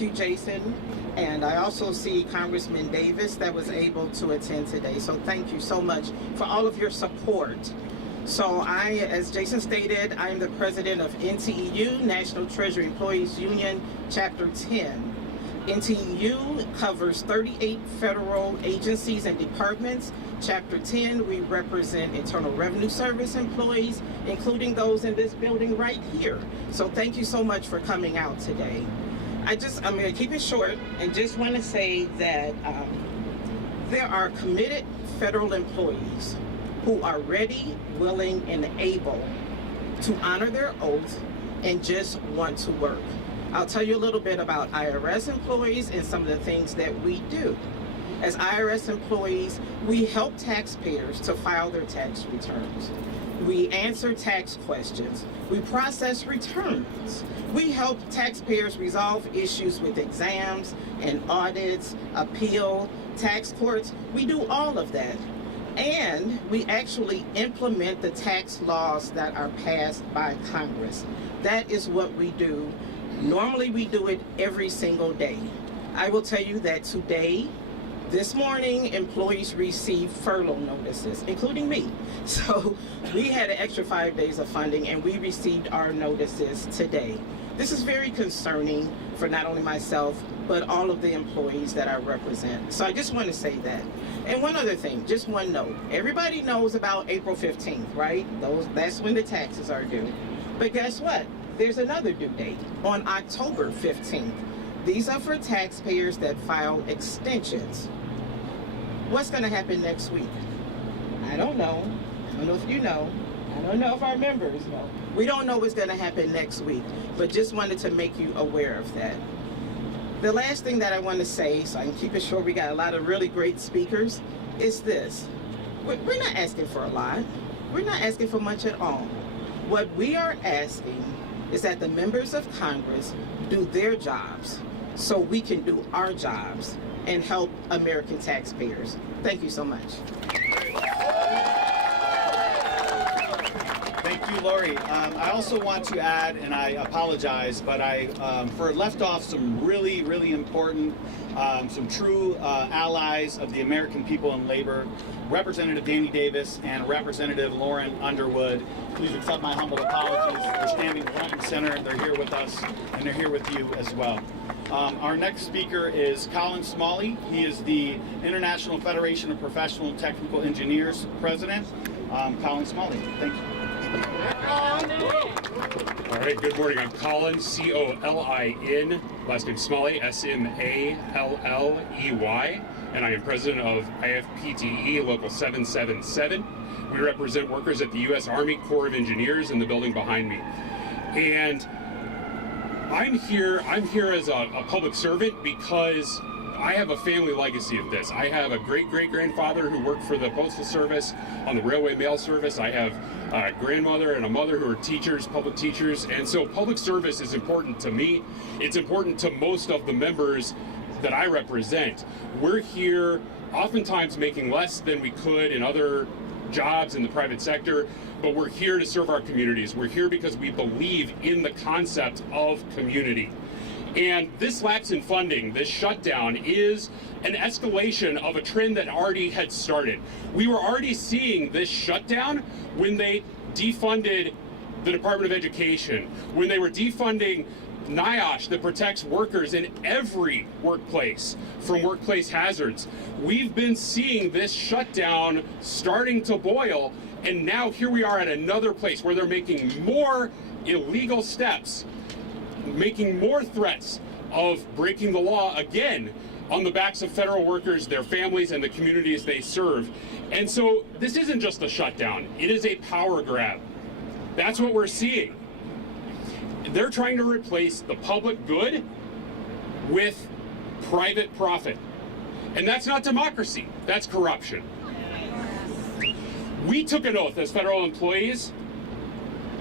Thank you, Jason. And I also see Congressman Davis that was able to attend today. So thank you so much for all of your support. So as Jason stated, I am the president of NTEU, National Treasury Employees Union, Chapter 10. NTEU covers 38 federal agencies and departments. Chapter 10, we represent Internal Revenue Service employees, including those in this building right here. So thank you so much for coming out today. I'm going to keep it short and just want to say that there are committed federal employees who are ready, willing, and able to honor their oath and just want to work. I'll tell you a little bit about IRS employees and some of the things that we do. As IRS employees, we help taxpayers to file their tax returns. We answer tax questions. We process returns. We help taxpayers resolve issues with exams and audits, appeal, tax courts. We do all of that. And we actually implement the tax laws that are passed by Congress. That is what we do. Normally we do it every single day. I will tell you that today, this morning, employees received furlough notices, including me. So we had an extra 5 days of funding and we received our notices today. This is very concerning for not only myself, but all of the employees that I represent. So I just want to say that. And one other thing, just one note. Everybody knows about April 15th, right? That's when the taxes are due. But guess what? There's another due date on October 15th. These are for taxpayers that file extensions. What's going to happen next week? I don't know. I don't know if you know. I don't know if our members know. We don't know what's going to happen next week, but just wanted to make you aware of that. The last thing that I want to say, so I can keep it short, we got a lot of really great speakers, is this. We're not asking for a lot. We're not asking for much at all. What we are asking is that the members of Congress do their jobs so we can do our jobs and help American taxpayers. Thank you so much. Thank you, Lori. I also want to add, and I apologize, but I left off some really, really important, some true allies of the American people in labor, Representative Danny Davis and Representative Lauren Underwood. Please accept my humble apologies. They're standing front and center. They're here with us, and they're here with you as well. Our next speaker is Colin Smalley. He is the International Federation of Professional Technical Engineers President. Colin Smalley, thank you. All right, good morning. I'm Colin, C-O-L-I-N, last name Smalley, S-M-A-L-L-E-Y, and I am president of IFPTE Local 777. We represent workers at the U.S. Army Corps of Engineers in the building behind me. And I'm here as a public servant because I have a family legacy of this. I have a great-great-grandfather who worked for the Postal Service on the Railway Mail Service. I have a grandmother and a mother who are teachers, public teachers, and so public service is important to me. It's important to most of the members that I represent. We're here oftentimes making less than we could in other jobs in the private sector, but we're here to serve our communities. We're here because we believe in the concept of community. And this lapse in funding, this shutdown, is an escalation of a trend that already had started. We were already seeing this shutdown when they defunded the Department of Education, when they were defunding NIOSH that protects workers in every workplace from workplace hazards. We've been seeing this shutdown starting to boil, and now here we are at another place where they're making more illegal steps, making more threats of breaking the law again on the backs of federal workers, their families, and the communities they serve. And so this isn't just a shutdown, it is a power grab. That's what we're seeing. They're trying to replace the public good with private profit. And that's not democracy, that's corruption. We took an oath as federal employees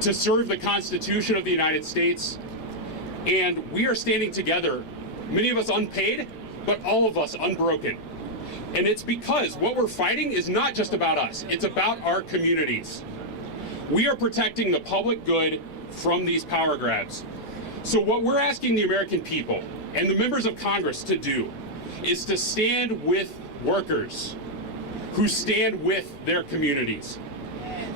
to serve the Constitution of the United States, and we are standing together, many of us unpaid, but all of us unbroken. And it's because what we're fighting is not just about us, it's about our communities. We are protecting the public good from these power grabs. So what we're asking the American people and the members of Congress to do is to stand with workers who stand with their communities.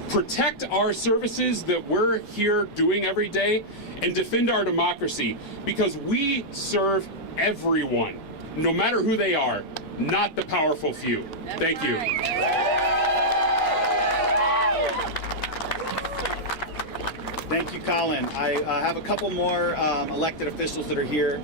Protect our services that we're here doing every day and defend our democracy, because we serve everyone, no matter who they are, not the powerful few. Thank you. Thank you, Colin. I have a couple more elected officials that are here.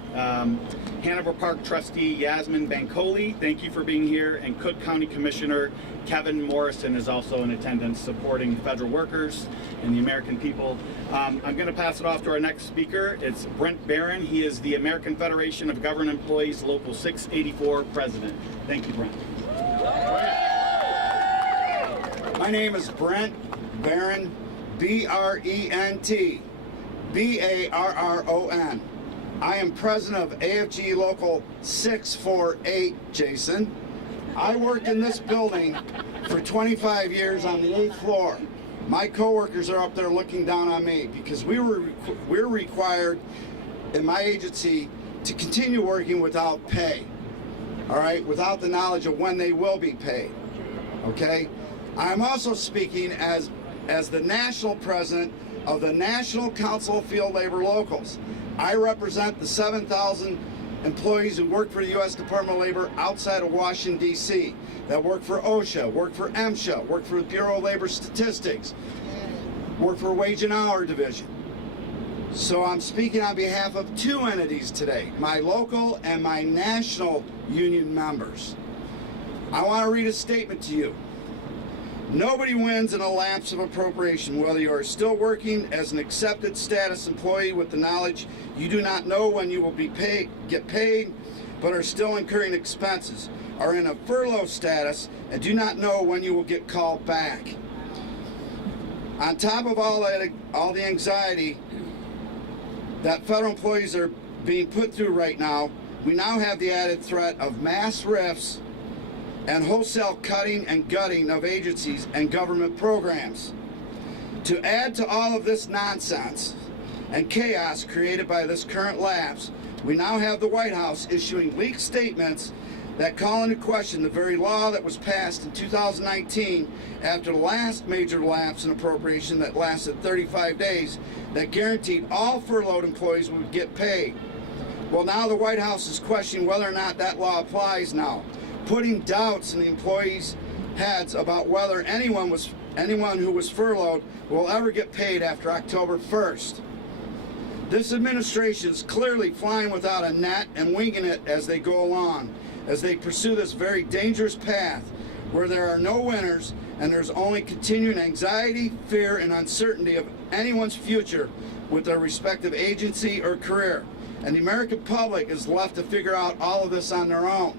Hanover Park trustee Yasmin Bancoli, thank you for being here. And Cook County Commissioner Kevin Morrison is also in attendance, supporting federal workers and the American people. I'm going to pass it off to our next speaker. It's Brent Barron. He is the American Federation of Government Employees Local 684 president. Thank you, Brent. My name is Brent Barron, B-R-E-N-T, B-A-R-R-O-N. I am president of AFG Local 648, Jason. I worked in this building for 25 years on the 8th floor. My coworkers are up there looking down on me because we're required in my agency to continue working without pay, all right, without the knowledge of when they will be paid, okay? I'm also speaking as the national president of the National Council of Field Labor Locals. I represent the 7,000 employees who work for the U.S. Department of Labor outside of Washington, D.C., that work for OSHA, work for MSHA, work for the Bureau of Labor Statistics, work for Wage and Hour Division. So I'm speaking on behalf of two entities today, my local and my national union members. I want to read a statement to you. Nobody wins in a lapse of appropriation, whether you are still working as an accepted status employee with the knowledge you do not know when you will be get paid, but are still incurring expenses, are in a furlough status and do not know when you will get called back. On top of all the anxiety that federal employees are being put through right now, we now have the added threat of mass rifts and wholesale cutting and gutting of agencies and government programs. To add to all of this nonsense and chaos created by this current lapse, we now have the White House issuing leaked statements that call into question the very law that was passed in 2019 after the last major lapse in appropriation that lasted 35 days that guaranteed all furloughed employees would get paid. Well, now the White House is questioning whether or not that law applies now, putting doubts in the employees' heads about whether anyone who was furloughed will ever get paid after October 1st. This administration is clearly flying without a net and winging it as they go along, as they pursue this very dangerous path where there are no winners and there's only continuing anxiety, fear, and uncertainty of anyone's future with their respective agency or career. And the American public is left to figure out all of this on their own.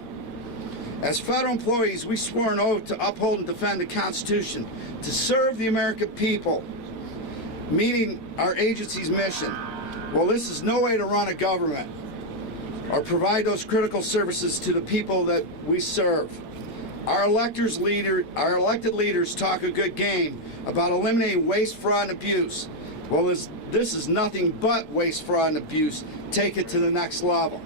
As federal employees, we swore an oath to uphold and defend the Constitution, to serve the American people, meeting our agency's mission. Well, this is no way to run a government or provide those critical services to the people that we serve. Our elected leaders talk a good game about eliminating waste, fraud, and abuse. Well, this is nothing but waste, fraud, and abuse. Take it to the next level.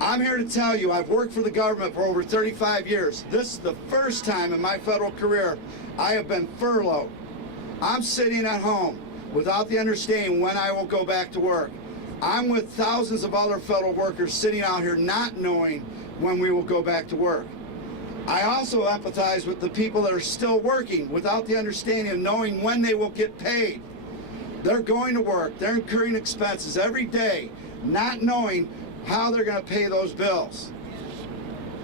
I'm here to tell you I've worked for the government for over 35 years. This is the first time in my federal career I have been furloughed. I'm sitting at home without the understanding when I will go back to work. I'm with thousands of other federal workers sitting out here not knowing when we will go back to work. I also empathize with the people that are still working without the understanding of knowing when they will get paid. They're going to work, they're incurring expenses every day, not knowing how they're going to pay those bills.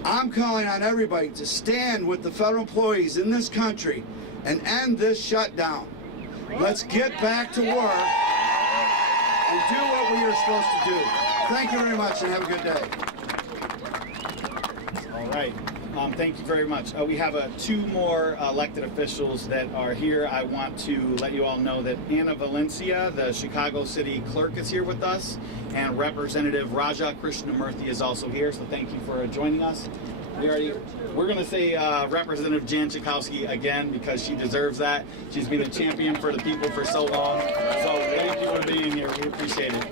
I'm calling on everybody to stand with the federal employees in this country and end this shutdown. Let's get back to work and do what we are supposed to do. Thank you very much and have a good day. All right. Thank you very much. We have two more elected officials that are here. I want to let you all know that Anna Valencia, the Chicago City Clerk, is here with us, and Representative Raja Krishnamurthy is also here, so thank you for joining us. We're going to say Representative Jan Chakowski again because she deserves that. She's been a champion for the people for so long, so thank you for being here. We appreciate it.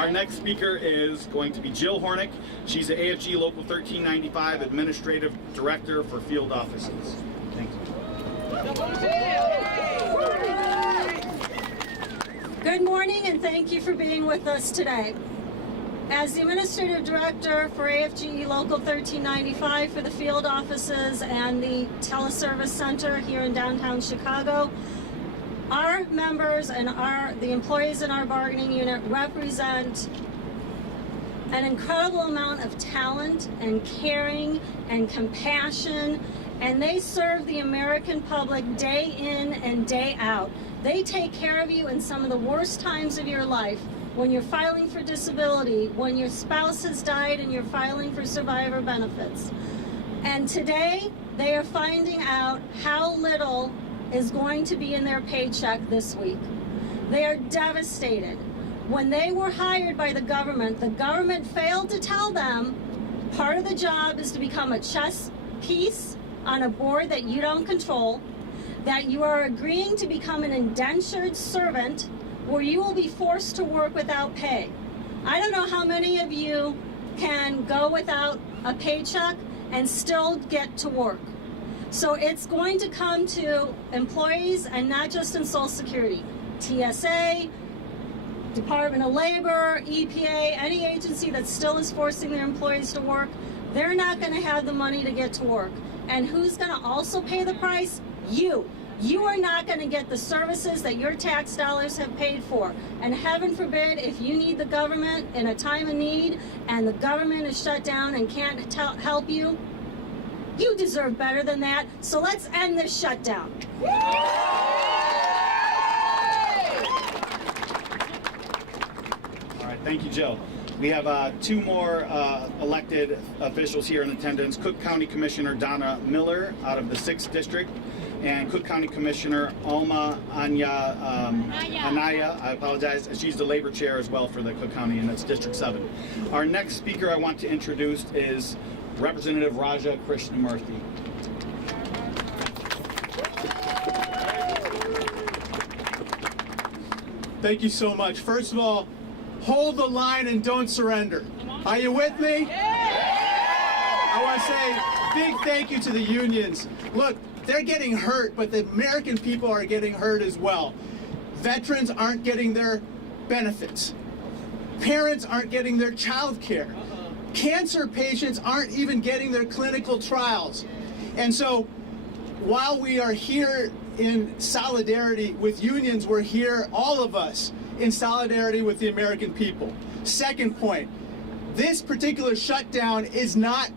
Our next speaker is going to be Jill Hornick. She's the AFG Local 1395 Administrative Director for Field Offices. Thank you. Good morning, and thank you for being with us today. As the Administrative Director for AFGE Local 1395 for the field offices and the Teleservice Center here in downtown Chicago, our members and the employees in our bargaining unit represent an incredible amount of talent and caring and compassion, and they serve the American public day in and day out. They take care of you in some of the worst times of your life, when you're filing for disability, when your spouse has died and you're filing for survivor benefits. And today, they are finding out how little is going to be in their paycheck this week. They are devastated. When they were hired by the government failed to tell them part of the job is to become a chess piece on a board that you don't control, that you are agreeing to become an indentured servant where you will be forced to work without pay. I don't know how many of you can go without a paycheck and still get to work. So it's going to come to employees, and not just in Social Security, TSA, Department of Labor, EPA, any agency that still is forcing their employees to work, they're not going to have the money to get to work. And who's going to also pay the price? You. You are not going to get the services that your tax dollars have paid for. And heaven forbid, if you need the government in a time of need and the government is shut down and can't help you, you deserve better than that. So let's end this shutdown. All right, thank you, Jill. We have two more elected officials here in attendance. Cook County Commissioner Donna Miller out of the 6th District, and Cook County Commissioner Alma Anaya, I apologize, she's the labor chair as well for the Cook County, and that's District 7. Our next speaker I want to introduce is Representative Raja Krishnamurthy. Thank you so much. First of all, hold the line and don't surrender. Are you with me? I want to say a big thank you to the unions. Look, they're getting hurt, but the American people are getting hurt as well. Veterans aren't getting their benefits. Parents aren't getting their child care. Cancer patients aren't even getting their clinical trials. And so while we are here in solidarity with unions, we're here, all of us, in solidarity with the American people. Second point, this particular shutdown is not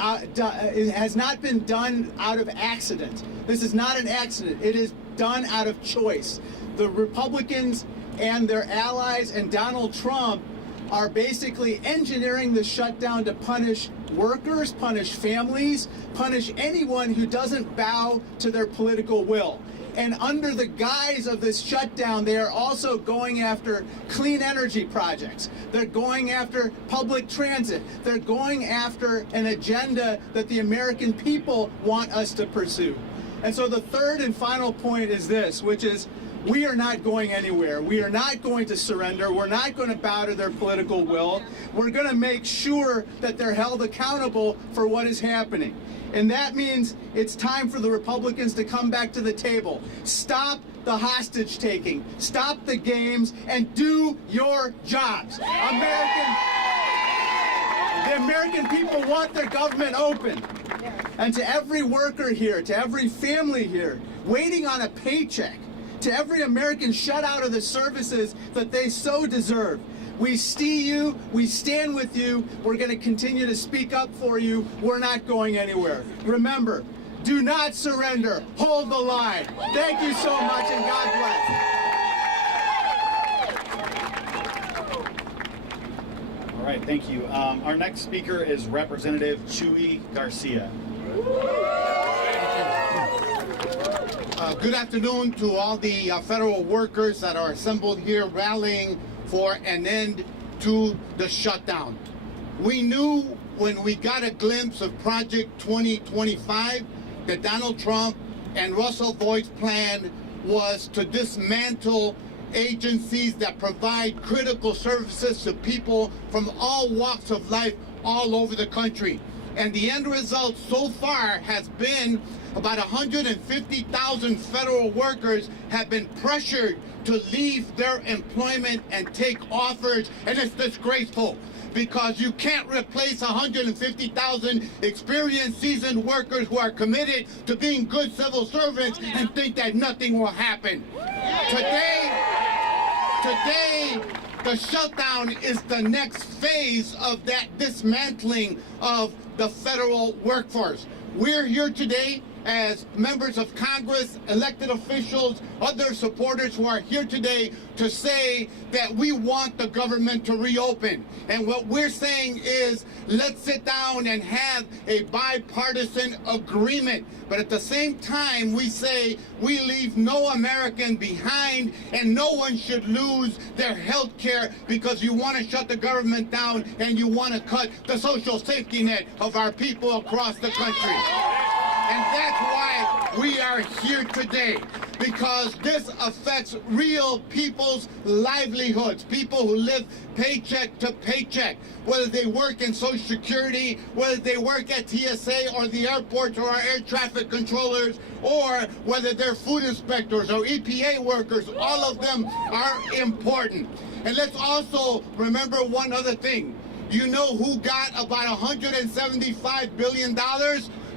it has not been done out of accident. This is not an accident. It is done out of choice. The Republicans and their allies and Donald Trump are basically engineering the shutdown to punish workers, punish families, punish anyone who doesn't bow to their political will. And under the guise of this shutdown, they are also going after clean energy projects. They're going after public transit. They're going after an agenda that the American people want us to pursue. And so the third and final point is this, which is we are not going anywhere. We are not going to surrender. We're not going to bow to their political will. We're going to make sure that they're held accountable for what is happening. And that means it's time for the Republicans to come back to the table. Stop the hostage taking. Stop the games and do your jobs. The American people want their government open. And to every worker here, to every family here, waiting on a paycheck, to every American shut out of the services that they so deserve, we see you, we stand with you, we're going to continue to speak up for you, we're not going anywhere. Remember, do not surrender, hold the line. Thank you so much, and God bless. All right, thank you. Our next speaker is Representative Chuy Garcia. Good afternoon to all the federal workers that are assembled here rallying for an end to the shutdown. We knew when we got a glimpse of Project 2025 that Donald Trump and Russell Voigt's plan was to dismantle agencies that provide critical services to people from all walks of life all over the country. And the end result so far has been about 150,000 federal workers have been pressured to leave their employment and take offers, and it's disgraceful because you can't replace 150,000 experienced, seasoned workers who are committed to being good civil servants and think that nothing will happen. Today, the shutdown is the next phase of that dismantling of the federal workforce. We're here today as members of Congress, elected officials, other supporters who are here today to say that we want the government to reopen. And what we're saying is, let's sit down and have a bipartisan agreement. But at the same time, we say we leave no American behind and no one should lose their health care because you want to shut the government down and you want to cut the social safety net of our people across the country. And that's why we are here today, because this affects real people's livelihoods, people who live paycheck to paycheck, whether they work in Social Security, whether they work at TSA or the airports or our air traffic controllers, or whether they're food inspectors or EPA workers. All of them are important. And let's also remember one other thing. You know who got about $175 billion?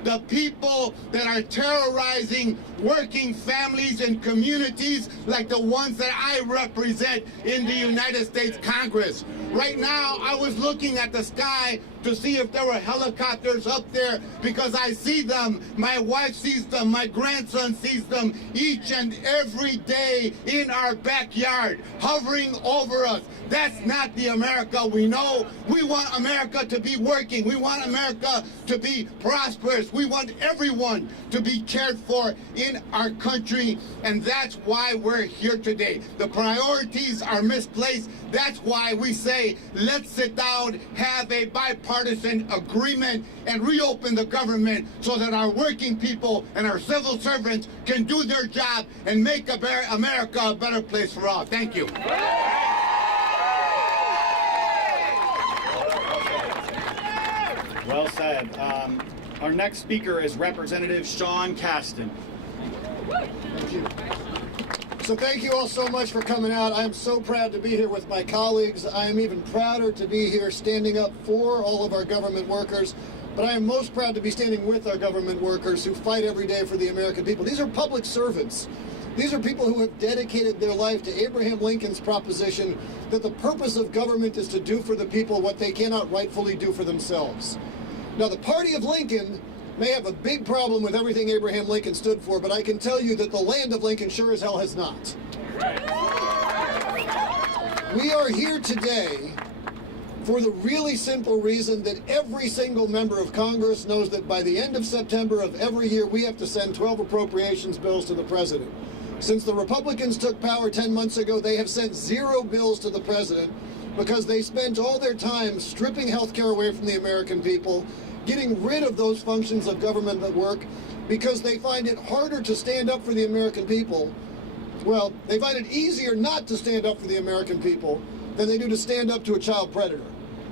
The people that are terrorizing working families and communities like the ones that I represent in the United States Congress. Right now, I was looking at the sky to see if there were helicopters up there because I see them, my wife sees them, my grandson sees them each and every day in our backyard, hovering over us. That's not the America we know. We want America to be working. We want America to be prosperous. We want everyone to be cared for in our country, and that's why we're here today. The priorities are misplaced. That's why we say, let's sit down, have a bipartisan agreement, and reopen the government so that our working people and our civil servants can do their job and make America a better place for all. Thank you. Well said. Our next speaker is Representative Sean Casten. Thank you. So thank you all so much for coming out. I am so proud to be here with my colleagues. I am even prouder to be here standing up for all of our government workers. But I am most proud to be standing with our government workers who fight every day for the American people. These are public servants. These are people who have dedicated their life to Abraham Lincoln's proposition that the purpose of government is to do for the people what they cannot rightfully do for themselves. Now, the party of Lincoln may have a big problem with everything Abraham Lincoln stood for, but I can tell you that the land of Lincoln sure as hell has not. We are here today for the really simple reason that every single member of Congress knows that by the end of September of every year, we have to send 12 appropriations bills to the president. Since the Republicans took power 10 months ago, they have sent 0 bills to the president because they spent all their time stripping health care away from the American people, getting rid of those functions of government that work because they find it harder to stand up for the American people. Well, they find it easier not to stand up for the American people than they do to stand up to a child predator.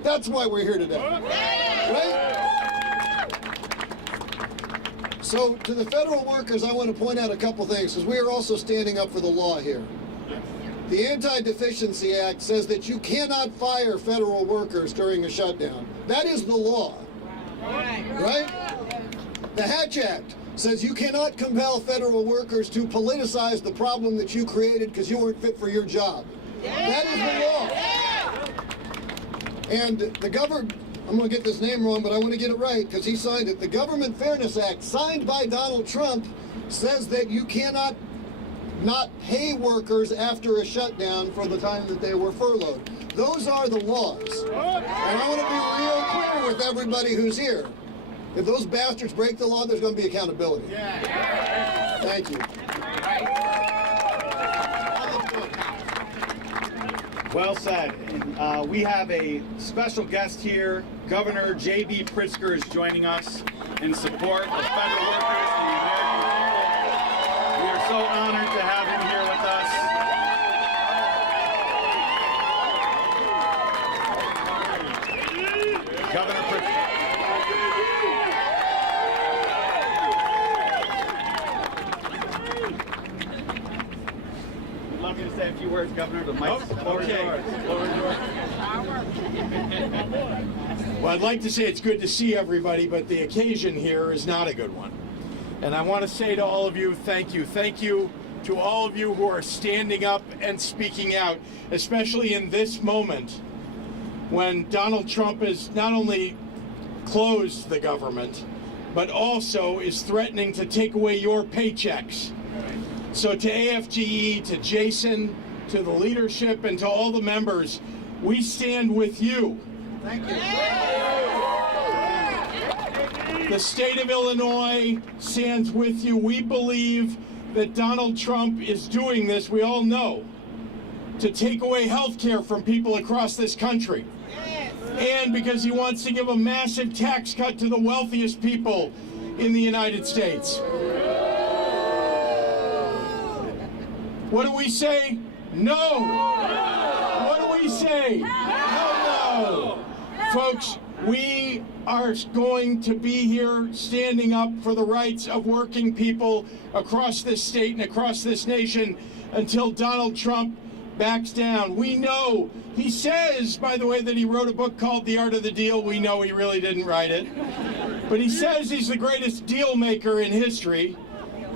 That's why we're here today, right? So to the federal workers, I want to point out a couple things because we are also standing up for the law here. The Anti-Deficiency Act says that you cannot fire federal workers during a shutdown. That is the law, right? The Hatch Act says you cannot compel federal workers to politicize the problem that you created because you weren't fit for your job. That is the law. And the government, I'm going to get this name wrong, but I want to get it right because he signed it. The Government Fairness Act, signed by Donald Trump, says that you cannot not pay workers after a shutdown for the time that they were furloughed. Those are the laws. And I want to be real clear with everybody who's here. If those bastards break the law, there's going to be accountability. Thank you. Well said. And, we have a special guest here. Governor J.B. Pritzker is joining us in support of federal workers and the American people. We are so honored to have him here with us. Governor Pritzker. I'd love you to say a few words, Governor. The mic's okay. Floor is yours. Well, I'd like to say it's good to see everybody, but the occasion here is not a good one. And I want to say to all of you, thank you. Thank you to all of you who are standing up and speaking out, especially in this moment when Donald Trump has not only closed the government, but also is threatening to take away your paychecks. So to AFGE, to Jason, to the leadership, and to all the members, we stand with you. Thank you. The state of Illinois stands with you. We believe that Donald Trump is doing this, we all know, to take away health care from people across this country. And because he wants to give a massive tax cut to the wealthiest people in the United States. What do we say? No! What do we say? No! Folks, we are going to be here standing up for the rights of working people across this state and across this nation until Donald Trump backs down. We know, he says, by the way, that he wrote a book called The Art of the Deal. We know he really didn't write it. But he says he's the greatest deal maker in history.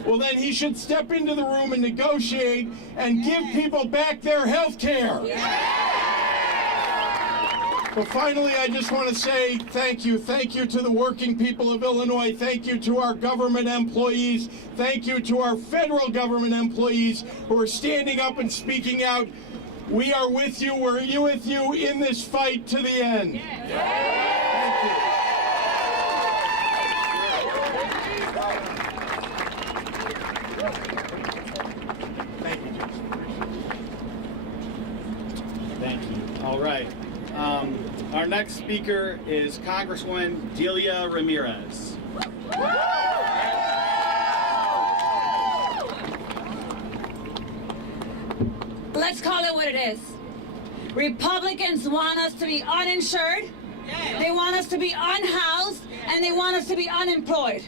Well, then he should step into the room and negotiate and give people back their health care. But finally, I just want to say thank you. Thank you to the working people of Illinois. Thank you to our government employees. Thank you to our federal government employees who are standing up and speaking out. We are with you. We're with you in this fight to the end. Thank you. Thank you, Jason. Thank you. All right. Our next speaker is Congresswoman Delia Ramirez. Let's call it what it is. Republicans want us to be uninsured, they want us to be unhoused, and they want us to be unemployed.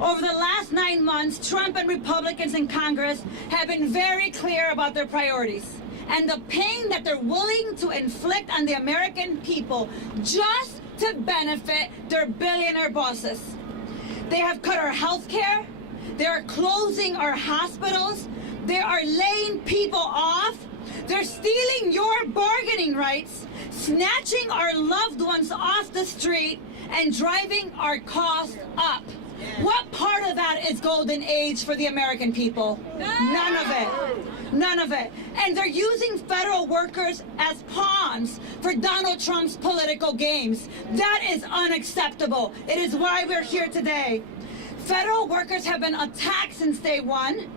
Over the last 9 months, Trump and Republicans in Congress have been very clear about their priorities and the pain that they're willing to inflict on the American people just to benefit their billionaire bosses. They have cut our health care, they are closing our hospitals, they are laying people off, they're stealing your bargaining rights, snatching our loved ones off the street, and driving our costs up. What part of that is golden age for the American people? None of it. None of it. And they're using federal workers as pawns for Donald Trump's political games. That is unacceptable. It is why we're here today. Federal workers have been attacked since day one,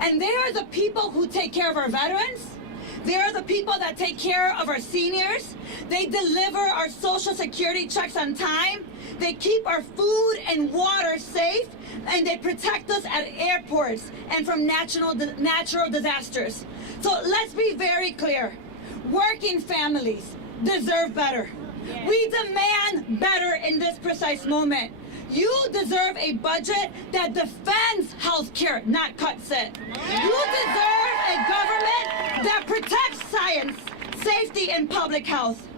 and they are the people who take care of our veterans. They are the people that take care of our seniors. They deliver our Social Security checks on time. They keep our food and water safe, and they protect us at airports and from natural disasters. So let's be very clear. Working families deserve better. We demand better in this precise moment. You deserve a budget that defends health care, not cuts it. You deserve a government that protects science, safety, and public health.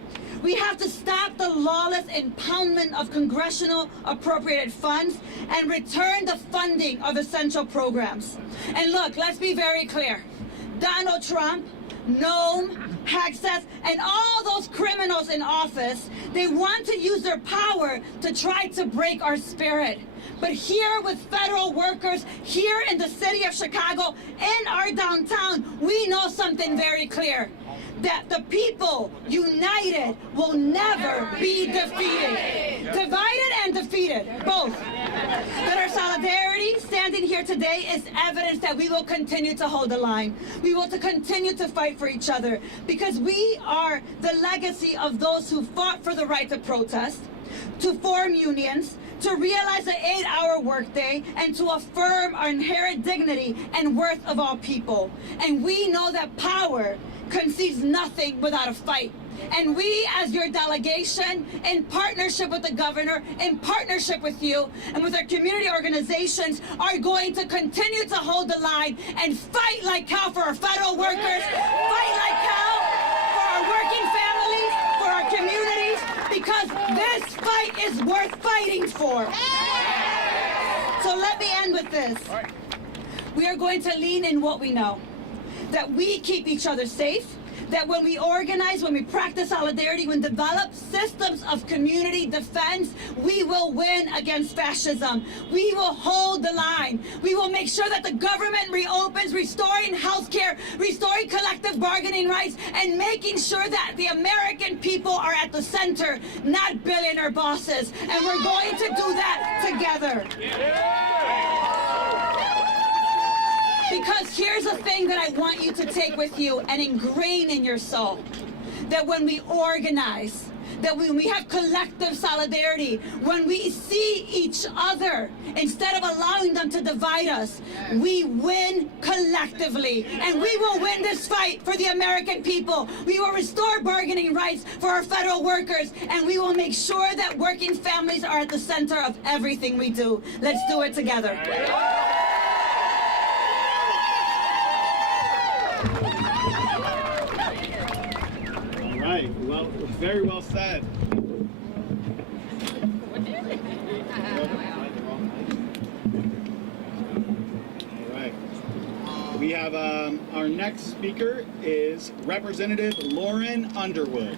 We have to stop the lawless impoundment of congressional appropriated funds and return the funding of essential programs. And look, let's be very clear. Donald Trump, Noam, Hexas, and all those criminals in office, they want to use their power to try to break our spirit. But here with federal workers, here in the city of Chicago, in our downtown, we know something very clear. That the people united will never be defeated. Divided and defeated, both. That our solidarity standing here today is evidence that we will continue to hold the line. We will continue to fight for each other because we are the legacy of those who fought for the right to protest, to form unions, to realize the 8-hour workday, and to affirm our inherent dignity and worth of all people. And we know that power concedes nothing without a fight. And we, as your delegation, in partnership with the governor, in partnership with you, and with our community organizations, are going to continue to hold the line and fight like hell for our federal workers, fight like hell for our working families, for our communities, because this fight is worth fighting for. So let me end with this. We are going to lean in what we know, that we keep each other safe, that when we organize, when we practice solidarity, when we develop systems of community defense, we will win against fascism. We will hold the line. We will make sure that the government reopens, restoring health care, restoring collective bargaining rights, and making sure that the American people are at the center, not billionaire bosses. And we're going to do that together. Because here's a thing that I want you to take with you and ingrain in your soul. That when we organize, that when we have collective solidarity, when we see each other, instead of allowing them to divide us, we win collectively. And we will win this fight for the American people. We will restore bargaining rights for our federal workers, and we will make sure that working families are at the center of everything we do. Let's do it together. Right. Well, very well said. All right. We have our next speaker is Representative Lauren Underwood.